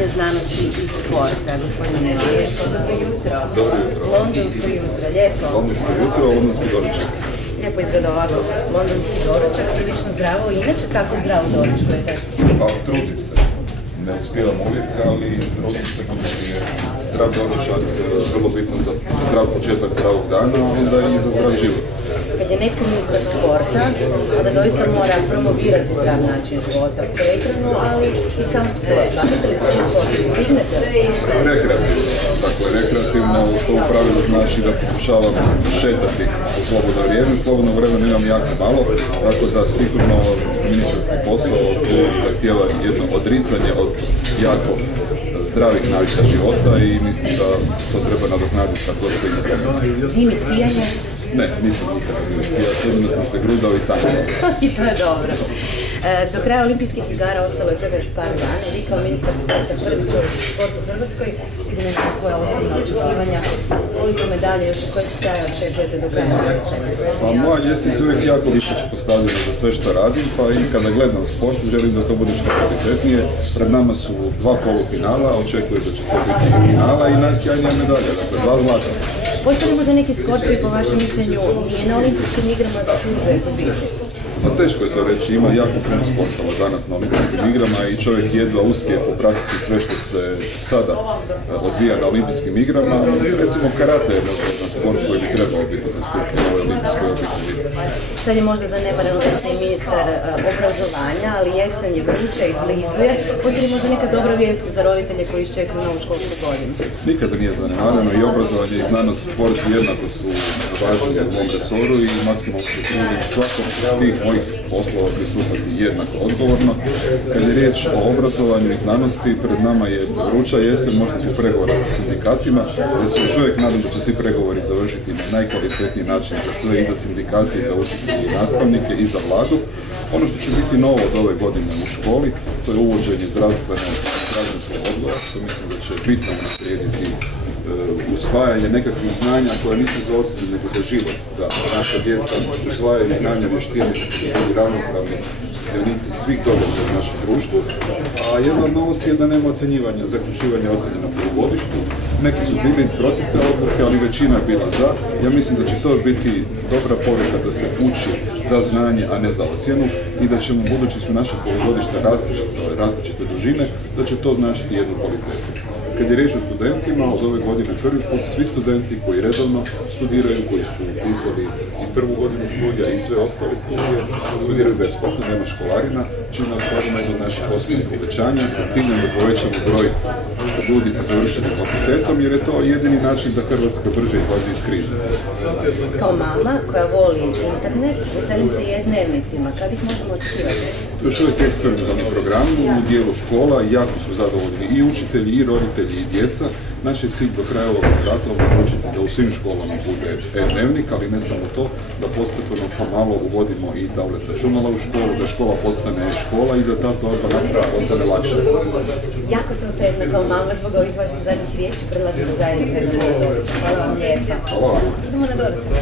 obrazovanja, znanosti i sporta. Gospodine Milanović, dobro jutro. Dobro jutro. Londonsko jutro, lijepo. Londonsko jutro, londonski doručak. Lijepo izgleda ovako, londonski doručak, prilično zdravo. Inače, kako zdravo doručkujete? Pa, trudim se. Ne uspijevam uvijek, ali trudim se budući je zdrav doručak vrlo bitno za zdrav početak zdravog dana, a onda i za zdrav život. Kad je netko ministar sporta, onda doista mora promovirati zdrav način života, prehranu, ali i sam sport. Bavite li se vi sportom? Stignete li? Rekreativno. Dakle, rekreativno to u pravilu znači da pokušavam šetati u slobodno vrijeme. Slobodno vremena imam jako malo, tako da sigurno ministarski posao zahtijeva jedno odricanje od jako zdravih navika života i mislim da to treba nadoknaditi kako se ide. Zimi skijanje? Ne, nisam nikada bio skijao, jedino sam se grudao i sanjao. I to je dobro. Do kraja olimpijskih igara ostalo je svega još par dana. Vi kao ministar sporta, prvi čovjek u sportu u Hrvatskoj, sigurno imate svoja osobna očekivanja. Koliko medalje još koje staje očekujete do kraja natjecanja? Pa moja ljestvica uvijek jako visoko postavljena za sve što radim, pa i kada gledam sport želim da to bude što kvalitetnije. Pred nama su dva polufinala, očekujem da će to biti finala i najsjajnija medalja, dakle 2 zlata. Postoji li možda neki sport koji po vašem mišljenju nije na olimpijskim igrama zaslužuje pobiti? Pa teško je to reći, ima jako puno sportova danas na olimpijskim igrama i čovjek jedva uspije popratiti sve što se sada odvija na olimpijskim igrama. Recimo karate je možda jedan sport koji bi trebao biti zastupljen u ovoj olimpijskoj obitelji. Sad je možda zanemareno da ste i ministar obrazovanja, ali jesen je vruća i blizu je. Postoji li možda neka dobra vijest za roditelje koji iščekuju novu školsku godinu? Nikada nije zanemareno i obrazovanje i znanost, sport jednako su važni u mom resoru i maksimalno se trudim svakom tih mojih poslova pristupati jednako odgovorno. Kad je riječ o obrazovanju i znanosti, pred nama je vruća jesen, možda zbog pregovora sa sindikatima, da se još uvijek nadam da će ti pregovori završiti na najkvalitetniji način za sve, i za sindikate, i za učitelje i nastavnike, i za vladu. Ono što će biti novo od ove godine u školi, to je uvođenje zdravstvenog odgoja, što mislim da će bitno unaprijediti usvajanje nekakvih znanja koja nisu za ocjenu nego za život, da naša djeca usvajaju znanja, vještine i ravnopravni sudionici svih događaja u našem društvu. A jedna od novosti je da nema ocjenjivanja, zaključivanja ocjene na polugodištu. Neki su bili protiv te odluke, ali većina je bila za. Ja mislim da će to biti dobra poruka da se uči za znanje, a ne za ocjenu i da ćemo, budući su naše polugodišta različite dužine, da će to značiti jednu kvalitetu. Kad je riječ o studentima, od ove godine prvi put svi studenti koji redovno studiraju, koji su upisali i prvu godinu studija i sve ostale studije, studiraju besplatno, nema školarina, čime ostvarimo jedno od naših osnovnih povećanja sa ciljem da povećamo broj ljudi sa završenim fakultetom, jer je to jedini način da Hrvatska brže izlazi iz krize. Kao mama koja voli internet, veselim se i e-dnevnicima. Kad ih možemo očekivati? Još uvijek eksperimentalni program u dijelu škola, jako su zadovoljni i učitelji, i roditelji, i djeca. Naš je cilj do kraja ovog mandata omogućiti da u svim školama bude e-dnevnik, ali ne samo to, da postepeno pomalo uvodimo i tablet računala u školu, da škola postane škola i da ta torba naprava postane lakša. Jako sam sretna kao mama zbog ovih vaših zadnjih riječi, predlažem da zajedno doručak. Hvala vam lijepa. Hvala. Idemo na doručak.